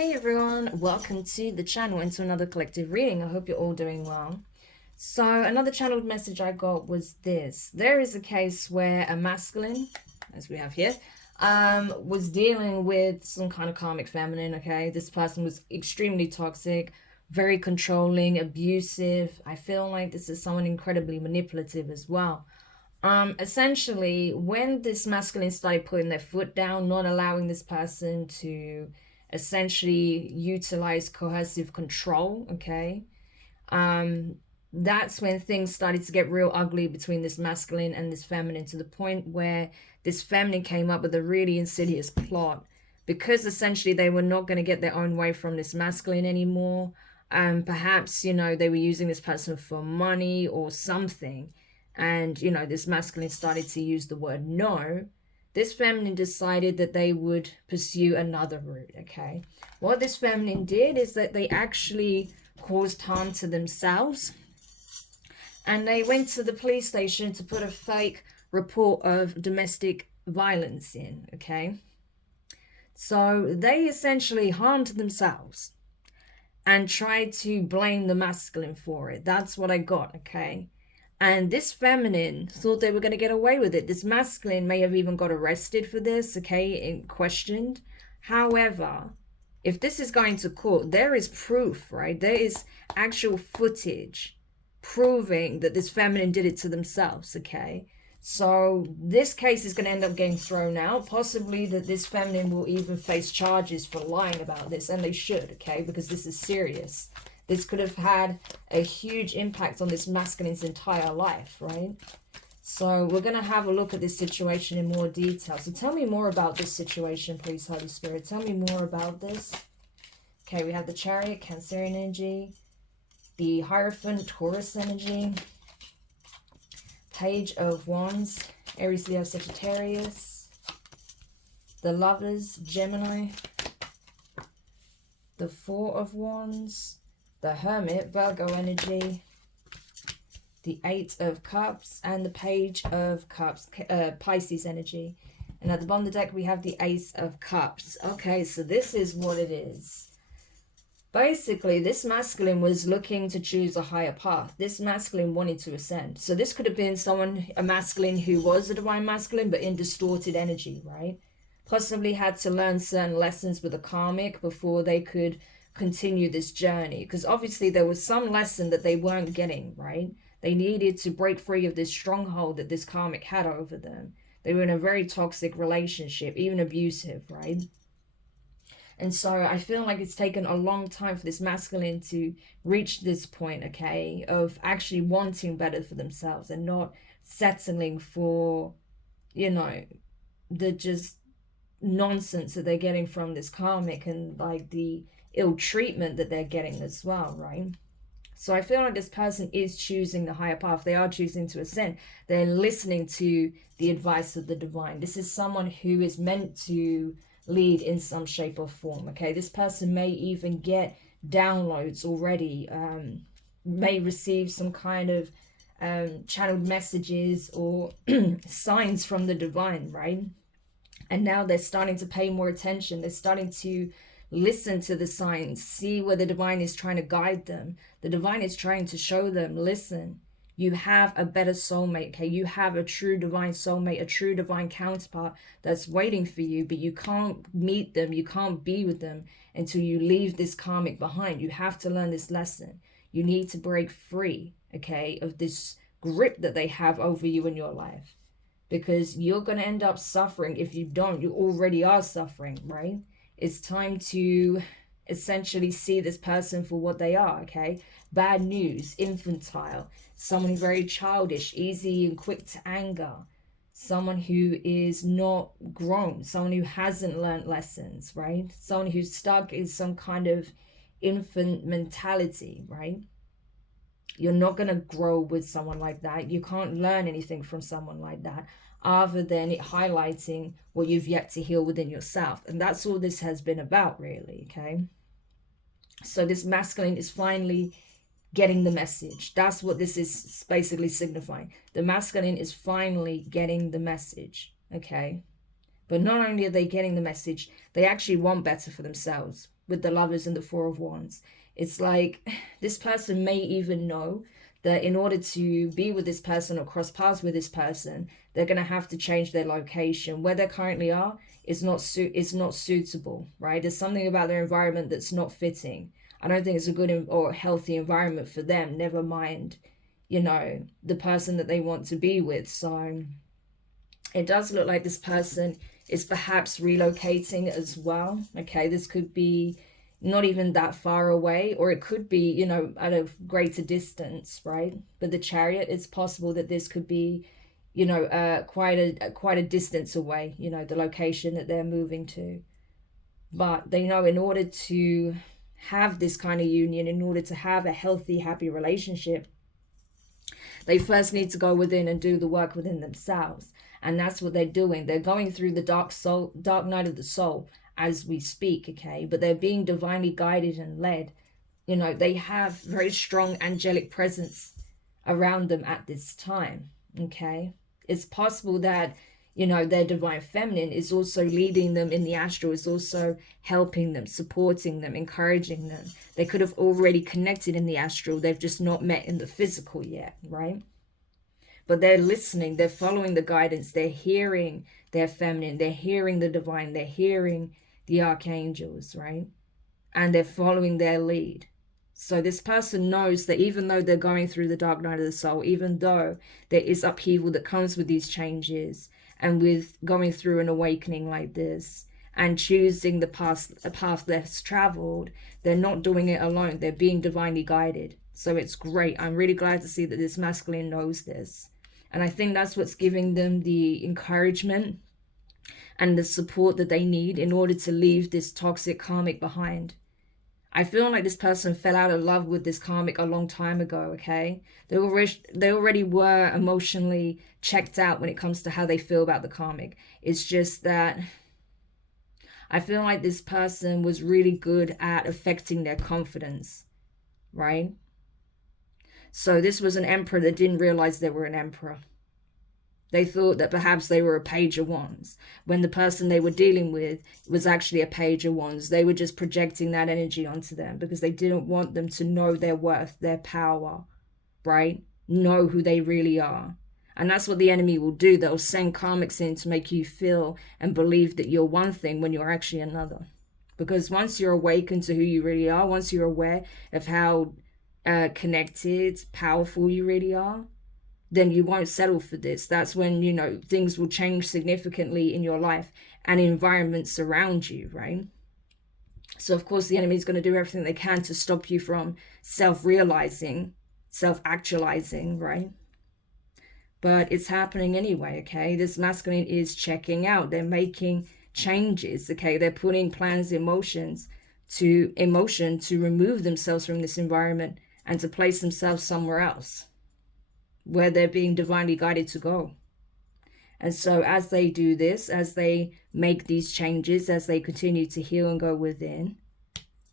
Hey everyone, welcome to the channel and to another collective reading. I hope you're all doing well. So another channeled message I got was this. There is a case where a masculine, as we have here, was dealing with some kind of karmic feminine, okay? This person was extremely toxic, very controlling, abusive. I feel like this is someone incredibly manipulative as well. Essentially, when this masculine started putting their foot down, not allowing this person to essentially utilize coercive control, okay, that's when things started to get real ugly between this masculine and this feminine, to the point where this feminine came up with a really insidious plot, because essentially they were not going to get their own way from this masculine anymore. Perhaps, you know, they were using this person for money or something, and, you know, this masculine started to use the word no. This feminine decided that they would pursue another route, okay? What this feminine did is that they actually caused harm to themselves, and they went to the police station to put a fake report of domestic violence in, okay? So they essentially harmed themselves and tried to blame the masculine for it. That's what I got, okay? And this feminine thought they were going to get away with it. This masculine may have even got arrested for this, okay, and questioned. However, if this is going to court, there is proof, right? There is actual footage proving that this feminine did it to themselves, okay? So this case is going to end up getting thrown out. Possibly that this feminine will even face charges for lying about this, and they should, okay, because this is serious. This could have had a huge impact on this masculine's entire life, right? So we're going to have a look at this situation in more detail. So tell me more about this situation, please, Holy Spirit. Tell me more about this. Okay, we have the Chariot, Cancerian energy, the Hierophant, Taurus energy, Page of Wands, Aries, Leo, Sagittarius, the Lovers, Gemini, the Four of Wands, the Hermit, Virgo energy, the Eight of Cups, and the Page of Cups, Pisces energy. And at the bottom of the deck, we have the Ace of Cups. Okay, so this is what it is. Basically, this masculine was looking to choose a higher path. This masculine wanted to ascend. So this could have been someone, a masculine who was a divine masculine, but in distorted energy, right? Possibly had to learn certain lessons with a karmic before they could continue this journey, because obviously there was some lesson that they weren't getting, right? They needed to break free of this stronghold that this karmic had over them. They were in a very toxic relationship, even abusive, right? And so I feel like it's taken a long time for this masculine to reach this point, okay, of actually wanting better for themselves and not settling for, you know, the just nonsense that they're getting from this karmic, and like the ill treatment that they're getting as well, right? So I feel like this person is choosing the higher path. They are choosing to ascend. They're listening to the advice of the divine. This is someone who is meant to lead in some shape or form, okay? This person may even get downloads already, may receive some kind of channeled messages or signs from the divine, right? And now they're starting to pay more attention. They're starting to listen to the signs, see where the divine is trying to guide them. The divine is trying to show them, listen, you have a better soulmate, okay? You have a true divine soulmate, a true divine counterpart that's waiting for you, but you can't meet them, you can't be with them until you leave this karmic behind. You have to learn this lesson. You need to break free, okay, of this grip that they have over you in your life, because you're going to end up suffering if you don't. You already are suffering, right? It's time to essentially see this person for what they are, okay? Bad news, infantile, someone very childish, easy and quick to anger, someone who is not grown, someone who hasn't learned lessons, right? Someone who's stuck in some kind of infant mentality, right? You're not going to grow with someone like that. You can't learn anything from someone like that, other than it highlighting what you've yet to heal within yourself. And that's all this has been about, really, okay? So this masculine is finally getting the message. That's what this is basically signifying. The masculine is finally getting the message, okay? But not only are they getting the message, they actually want better for themselves. with the Lovers and the Four of Wands. It's like this person may even know that in order to be with this person or cross paths with this person, they're going to have to change their location. Where they currently are is not suitable, right? There's something about their environment that's not fitting. I don't think it's a good or healthy environment for them, never mind, you know, the person that they want to be with. So it does look like this person is perhaps relocating as well. Okay, this could be not even that far away, or it could be, you know, at a greater distance, right? But the Chariot, it's possible that this could be, you know, quite a distance away, you know, the location that they're moving to. But they know in order to have this kind of union, in order to have a healthy, happy relationship, they first need to go within and do the work within themselves. And that's what they're doing. They're going through the dark night of the soul as we speak, okay? But they're being divinely guided and led. You know, they have very strong angelic presence around them at this time, okay? It's possible that, you know, their divine feminine is also leading them in the astral, is also helping them, supporting them, encouraging them. They could have already connected in the astral. They've just not met in the physical yet, right? But they're listening, they're following the guidance, they're hearing their feminine, they're hearing the divine, they're hearing the archangels, right? And they're following their lead. So this person knows that even though they're going through the dark night of the soul, even though there is upheaval that comes with these changes and with going through an awakening like this and choosing a path less traveled, they're not doing it alone. They're being divinely guided. So it's great. I'm really glad to see that this masculine knows this. And I think that's what's giving them the encouragement and the support that they need in order to leave this toxic karmic behind. I feel like this person fell out of love with this karmic a long time ago, okay? They already were emotionally checked out when it comes to how they feel about the karmic. It's just that I feel like this person was really good at affecting their confidence, right? So this was an emperor that didn't realize they were an emperor. They thought that perhaps they were a page of wands, when the person they were dealing with was actually a page of wands. They were just projecting that energy onto them because they didn't want them to know their worth, their power, right? Know who they really are. And that's what the enemy will do. They'll send karmics in to make you feel and believe that you're one thing when you're actually another. Because once you're awakened to who you really are, once you're aware of how connected, powerful you really are, then you won't settle for this. That's when, you know, things will change significantly in your life and environments around you, right? So of course the enemy is going to do everything they can to stop you from self-realizing, self-actualizing, right? But it's happening anyway, okay? This masculine is checking out. They're making changes, okay? They're putting plans in motion to remove themselves from this environment and to place themselves somewhere else where they're being divinely guided to go. And so as they do this, as they make these changes, as they continue to heal and go within,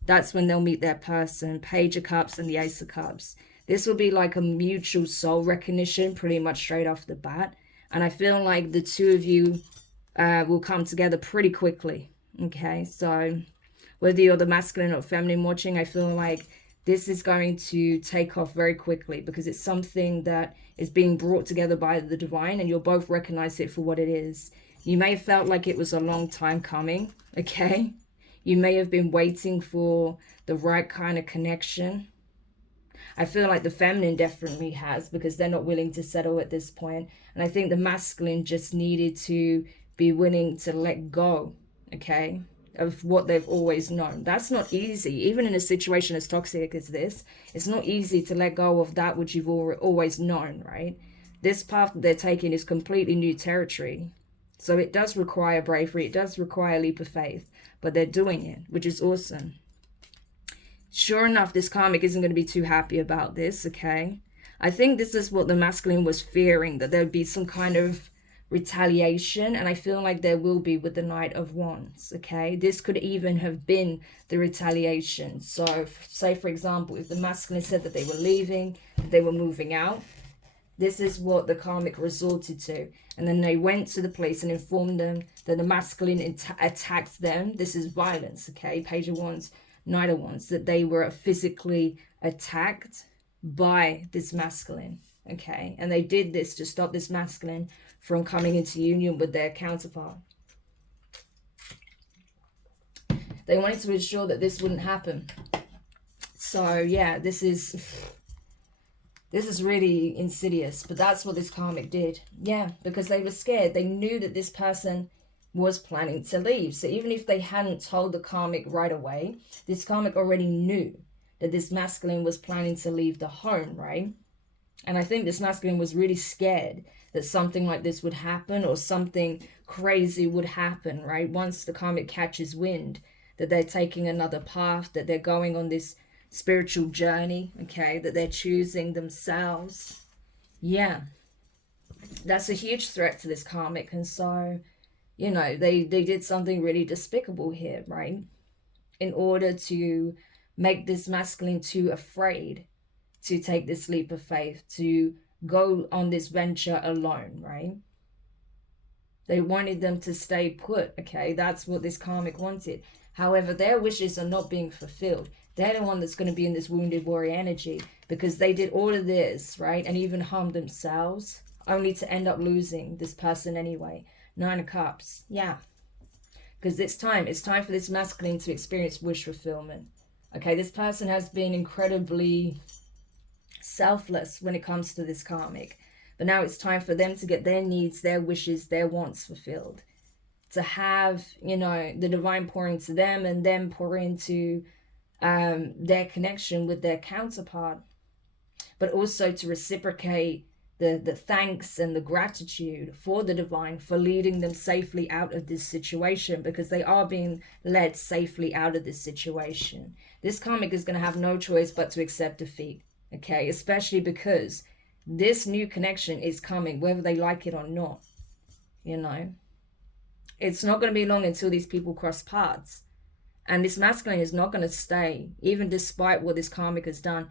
that's when they'll meet their person, Page of Cups and the Ace of Cups. This will be like a mutual soul recognition pretty much straight off the bat. And I feel like the two of you will come together pretty quickly. Okay, so whether you're the masculine or feminine watching, I feel like this is going to take off very quickly because it's something that is being brought together by the divine and you'll both recognize it for what it is. You may have felt like it was a long time coming, okay? You may have been waiting for the right kind of connection. I feel like the feminine definitely has because they're not willing to settle at this point. And I think the masculine just needed to be willing to let go, okay, of what they've always known. That's not easy. Even in a situation as toxic as this, it's not easy to let go of that which you've always known, right? This path that they're taking is completely new territory. So it does require bravery. It does require a leap of faith, but they're doing it, which is awesome. Sure enough, this karmic isn't going to be too happy about this, okay? I think this is what the masculine was fearing, that there would be some kind of retaliation, and I feel like there will be with the Knight of Wands, okay? This could even have been the retaliation. So say, for example, if the masculine said that they were leaving, that they were moving out, this is what the karmic resorted to. And then they went to the police and informed them that the masculine attacked them. This is violence, okay? Page of Wands Knight of Wands, that they were physically attacked by this masculine, okay? And they did this to stop this masculine from coming into union with their counterpart. They wanted to ensure that this wouldn't happen. So yeah, this is really insidious, but that's what this karmic did. Yeah, because they were scared. They knew that this person was planning to leave. So even if they hadn't told the karmic right away, this karmic already knew that this masculine was planning to leave the home, right? And I think this masculine was really scared that something like this would happen, or something crazy would happen, right? Once the karmic catches wind that they're taking another path, that they're going on this spiritual journey, okay, that they're choosing themselves. Yeah, that's a huge threat to this karmic. And so, you know, they did something really despicable here, right? In order to make this masculine too afraid to take this leap of faith, to go on this venture alone, right? They wanted them to stay put, okay? That's what this karmic wanted. However, their wishes are not being fulfilled. They're the one that's going to be in this wounded warrior energy, because they did all of this, right? And even harmed themselves, only to end up losing this person anyway. 9 of Cups, yeah. Because it's time for this masculine to experience wish fulfillment. Okay, this person has been incredibly selfless when it comes to this karmic. But now it's time for them to get their needs, their wishes, their wants fulfilled. To have, you know, the divine pour into them, and them pour into their connection with their counterpart. But also to reciprocate the thanks and the gratitude for the divine for leading them safely out of this situation, because they are being led safely out of this situation. This karmic is going to have no choice but to accept defeat, okay? Especially because this new connection is coming, whether they like it or not, you know? It's not going to be long until these people cross paths. And this masculine is not going to stay, even despite what this karmic has done.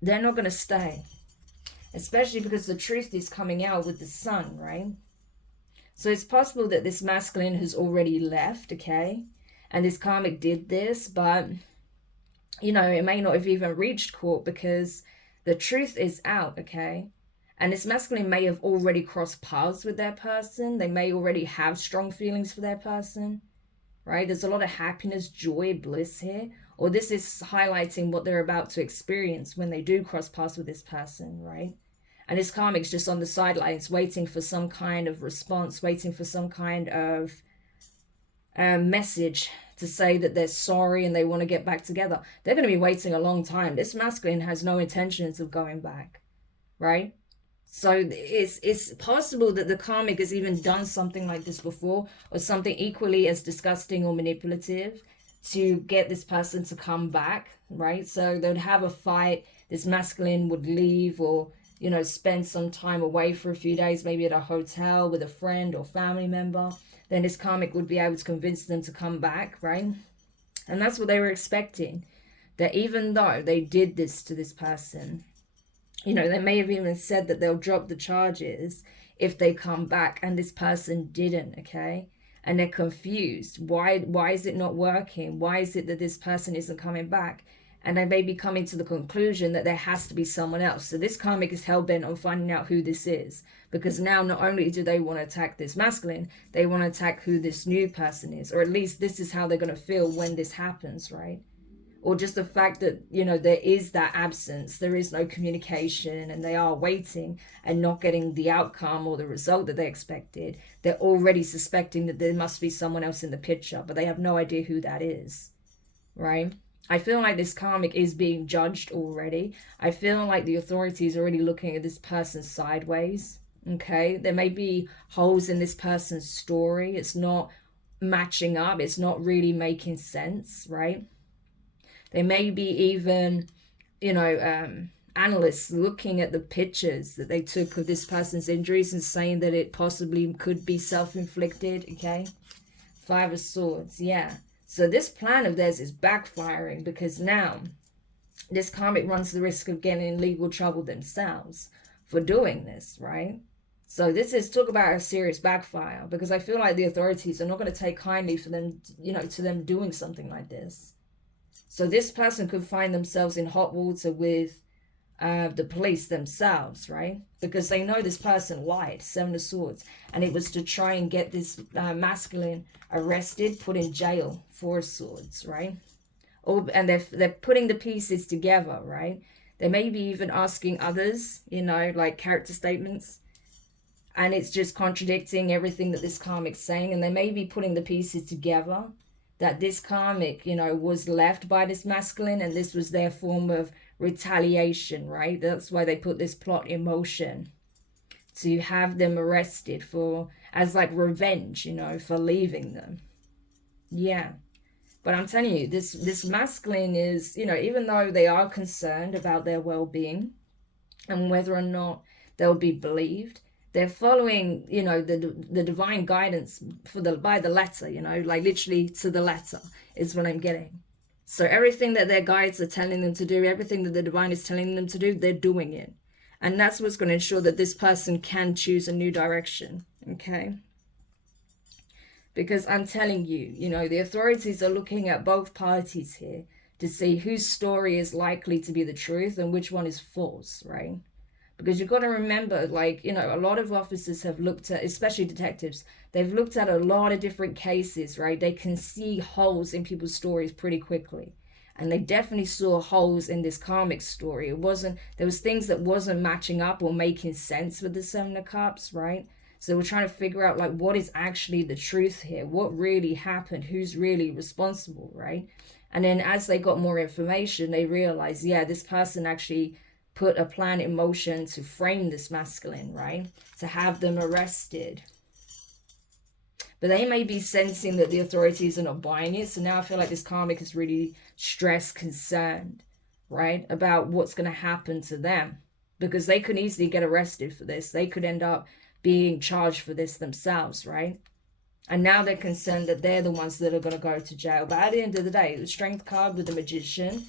They're not going to stay. Especially because the truth is coming out with the sun, right? So it's possible that this masculine has already left, okay? And this karmic did this, but, you know, it may not have even reached court, because the truth is out, okay? And this masculine may have already crossed paths with their person. They may already have strong feelings for their person, right? There's a lot of happiness, joy, bliss here. Or this is highlighting what they're about to experience when they do cross paths with this person, right? And this karmic's just on the sidelines, waiting for some kind of response, waiting for some kind of message to say that they're sorry and they want to get back together. They're going to be waiting a long time. This masculine has no intentions of going back, right? So it's possible that the karmic has even done something like this before, or something equally as disgusting or manipulative, to get this person to come back, right? So they'd have a fight, this masculine would leave, or, you know, spend some time away for a few days, maybe at a hotel with a friend or family member. Then this karmic would be able to convince them to come back, right? And that's what they were expecting. That even though they did this to this person, you know, they may have even said that they'll drop the charges if they come back, and this person didn't, okay? And they're confused. Why is it not working? Why is it that this person isn't coming back? And they may be coming to the conclusion that there has to be someone else. So this karmic is hell-bent on finding out who this is. Because now not only do they want to attack this masculine, they want to attack who this new person is. Or at least this is how they're going to feel when this happens, right? Or just the fact that, you know, there is that absence, there is no communication, and they are waiting and not getting the outcome or the result that they expected. They're already suspecting that there must be someone else in the picture, but they have no idea who that is, right? I feel like this karmic is being judged already. I feel like the authorities are already looking at this person sideways, okay? There may be holes in this person's story. It's not matching up. It's not really making sense, right? They may be even, you know, analysts looking at the pictures that they took of this person's injuries and saying that it possibly could be self-inflicted, okay? 5 of Swords, yeah. So this plan of theirs is backfiring, because now this karmic runs the risk of getting in legal trouble themselves for doing this, right? So this is, talk about a serious backfire, because I feel like the authorities are not going to take kindly for them, you know, to them doing something like this. So this person could find themselves in hot water with the police themselves, right? Because they know this person lied, 7 of Swords, and it was to try and get this masculine arrested, put in jail, 4 of Swords, right? And they're putting the pieces together, right? They may be even asking others, you know, like character statements, and it's just contradicting everything that this karmic's saying, and they may be putting the pieces together that this karmic, you know, was left by this masculine, and this was their form of retaliation, right? That's why they put this plot in motion, to have them arrested for, as like revenge, you know, for leaving them. Yeah. But I'm telling you, this masculine is, you know, even though they are concerned about their well-being and whether or not they'll be believed, they're following, you know, the divine guidance by the letter, you know, like literally to the letter is what I'm getting. So everything that their guides are telling them to do, everything that the divine is telling them to do, they're doing it. And that's what's going to ensure that this person can choose a new direction, okay? Because I'm telling you, you know, the authorities are looking at both parties here to see whose story is likely to be the truth and which one is false, right? Because you've got to remember, like, you know, a lot of officers have looked at, especially detectives, they've looked at a lot of different cases, right? They can see holes in people's stories pretty quickly. And they definitely saw holes in this karmic story. There was things that wasn't matching up or making sense with the 7 of Cups, right? So we're trying to figure out, like, what is actually the truth here? What really happened? Who's really responsible, right? And then as they got more information, they realized, yeah, this person actually put a plan in motion to frame this masculine, right? To have them arrested. But they may be sensing that the authorities are not buying it. So now I feel like this karmic is really stressed, concerned, right? About what's going to happen to them. Because they could easily get arrested for this. They could end up being charged for this themselves, right? And now they're concerned that they're the ones that are going to go to jail. But at the end of the day, the Strength card with the Magician,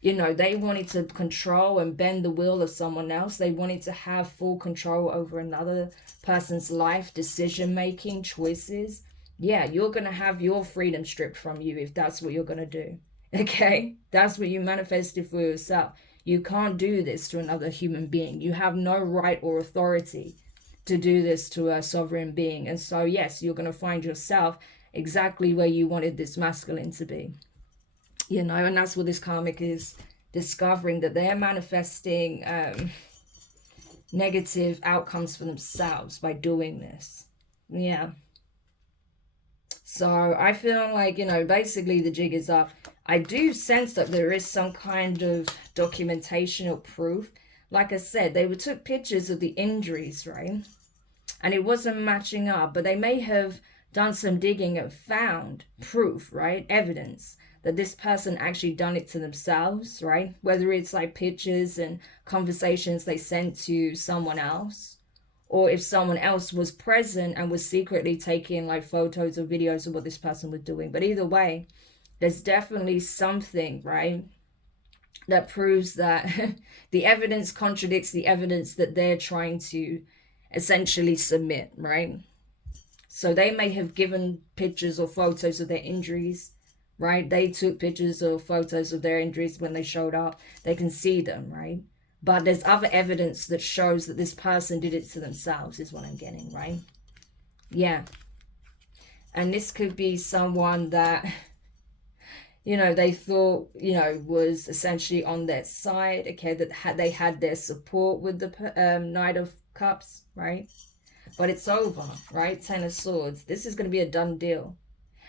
you know, they wanted to control and bend the will of someone else. They wanted to have full control over another person's life, decision-making, choices. Yeah, you're going to have your freedom stripped from you if that's what you're going to do. Okay? That's what you manifested for yourself. You can't do this to another human being. You have no right or authority to do this to a sovereign being. And so, yes, you're going to find yourself exactly where you wanted this masculine to be. You know, and that's what this karmic is discovering, that they're manifesting negative outcomes for themselves by doing this. Yeah. So I feel like, you know, basically the jig is up. I do sense that there is some kind of documentation or proof. Like I said, they took pictures of the injuries, right? And it wasn't matching up, but they may have done some digging and found proof, right? Evidence that this person actually done it to themselves, right? Whether it's like pictures and conversations they sent to someone else, or if someone else was present and was secretly taking like photos or videos of what this person was doing. But either way, there's definitely something, right, that proves that the evidence contradicts the evidence that they're trying to essentially submit, right? So they may have given pictures or photos of their injuries, right? They took pictures or photos of their injuries when they showed up. They can see them, right? But there's other evidence that shows that this person did it to themselves, is what I'm getting, right? Yeah. And this could be someone that, you know, they thought, you know, was essentially on their side, okay, that they had their support with the Knight of Cups, right? But it's over, right? 10 of Swords. This is going to be a done deal.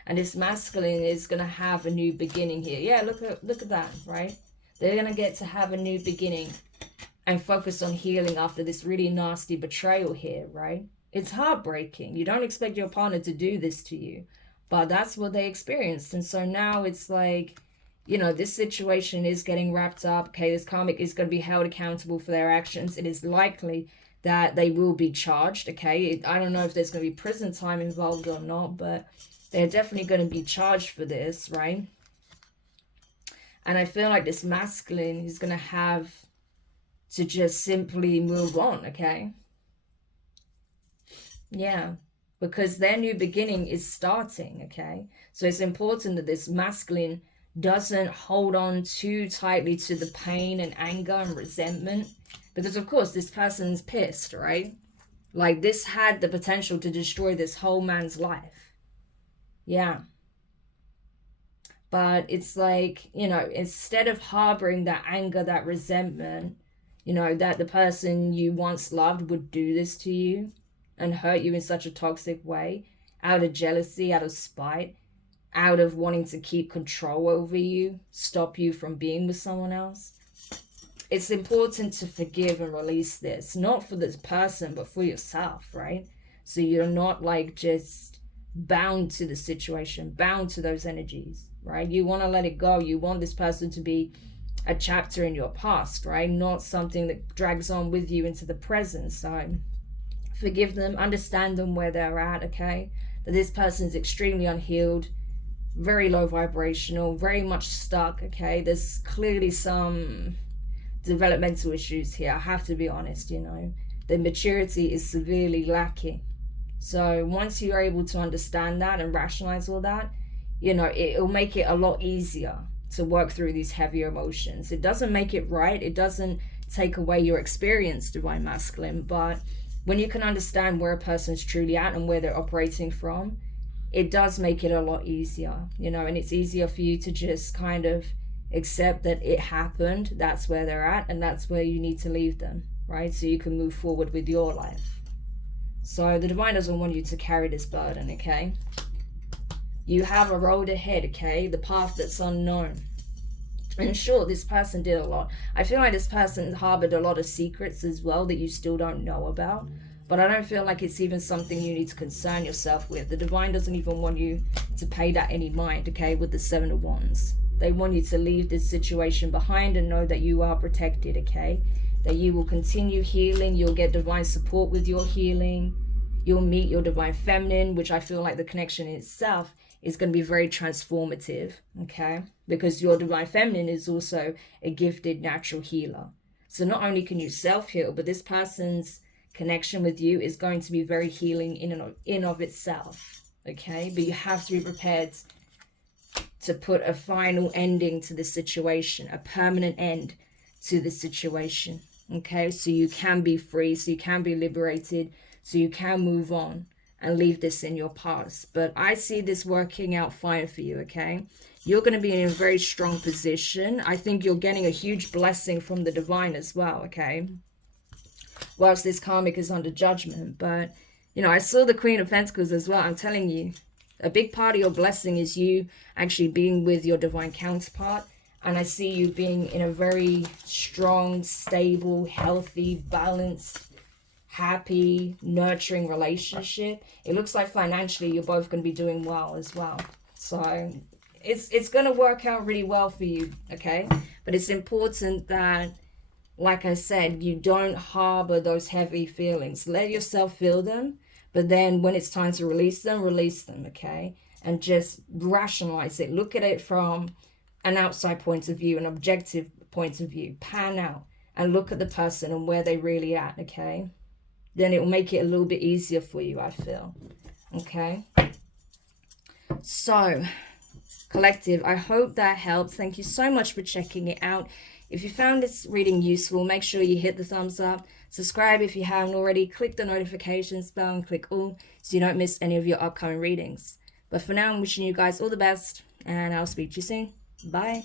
And this masculine is going to have a new beginning here. Yeah, look at that, right? They're going to get to have a new beginning and focus on healing after this really nasty betrayal here, right? It's heartbreaking. You don't expect your partner to do this to you, but that's what they experienced. And so now it's like, you know, this situation is getting wrapped up. Okay, this karmic is going to be held accountable for their actions. It is likely that they will be charged, okay? I don't know if there's going to be prison time involved or not, but they're definitely going to be charged for this, right? And I feel like this masculine is going to have to just simply move on, okay? Yeah, because their new beginning is starting, okay? So it's important that this masculine doesn't hold on too tightly to the pain and anger and resentment. Because of course this person's pissed, right? Like this had the potential to destroy this whole man's life. Yeah. But it's like, you know, instead of harboring that anger, that resentment, you know, that the person you once loved would do this to you and hurt you in such a toxic way, out of jealousy, out of spite, out of wanting to keep control over you, stop you from being with someone else. It's important to forgive and release this, not for this person, but for yourself, right? So you're not like just bound to the situation, bound to those energies, right? You want to let it go. You want this person to be a chapter in your past, right? Not something that drags on with you into the present. So forgive them, understand them where they're at, okay? That this person is extremely unhealed, very low vibrational, very much stuck, okay? There's clearly some developmental issues here. I have to be honest, you know. The maturity is severely lacking. So once you're able to understand that and rationalize all that, you know, it'll make it a lot easier to work through these heavier emotions. It doesn't make it right. It doesn't take away your experience, Divine Masculine. But when you can understand where a person's truly at and where they're operating from, it does make it a lot easier, you know, and it's easier for you to just kind of accept that it happened. That's where they're at, and that's where you need to leave them, right? So you can move forward with your life. So the divine doesn't want you to carry this burden, okay? You have a road ahead, okay? The path that's unknown. And sure, this person did a lot. I feel like this person harbored a lot of secrets as well that you still don't know about. But I don't feel like it's even something you need to concern yourself with. The divine doesn't even want you to pay that any mind, okay, with the 7 of Wands. They want you to leave this situation behind and know that you are protected, okay? That you will continue healing. You'll get divine support with your healing. You'll meet your divine feminine, which I feel like the connection in itself is going to be very transformative, okay? Because your divine feminine is also a gifted natural healer. So not only can you self-heal, but this person's connection with you is going to be very healing in of itself, okay? But you have to be prepared to put a final ending to the situation, a permanent end to the situation, okay? So you can be free, so you can be liberated, so you can move on and leave this in your past. But I see this working out fine for you, okay? You're going to be in a very strong position. I think you're getting a huge blessing from the divine as well, okay? Whilst this karmic is under judgment. But, you know, I saw the Queen of Pentacles as well. I'm telling you, a big part of your blessing is you actually being with your divine counterpart. And I see you being in a very strong, stable, healthy, balanced, happy, nurturing relationship. It looks like financially you're both going to be doing well as well. So it's going to work out really well for you, okay? But it's important that, like I said, you don't harbor those heavy feelings. Let yourself feel them, but then when it's time to release them, okay? And just rationalize it. Look at it from an outside point of view, an objective point of view. Pan out and look at the person and where they really at, okay? Then it will make it a little bit easier for you, I feel, okay? So, collective, I hope that helps. Thank you so much for checking it out. If you found this reading useful, make sure you hit the thumbs up. Subscribe if you haven't already. Click the notifications bell and click all so you don't miss any of your upcoming readings. But for now, I'm wishing you guys all the best, and I'll speak to you soon. Bye.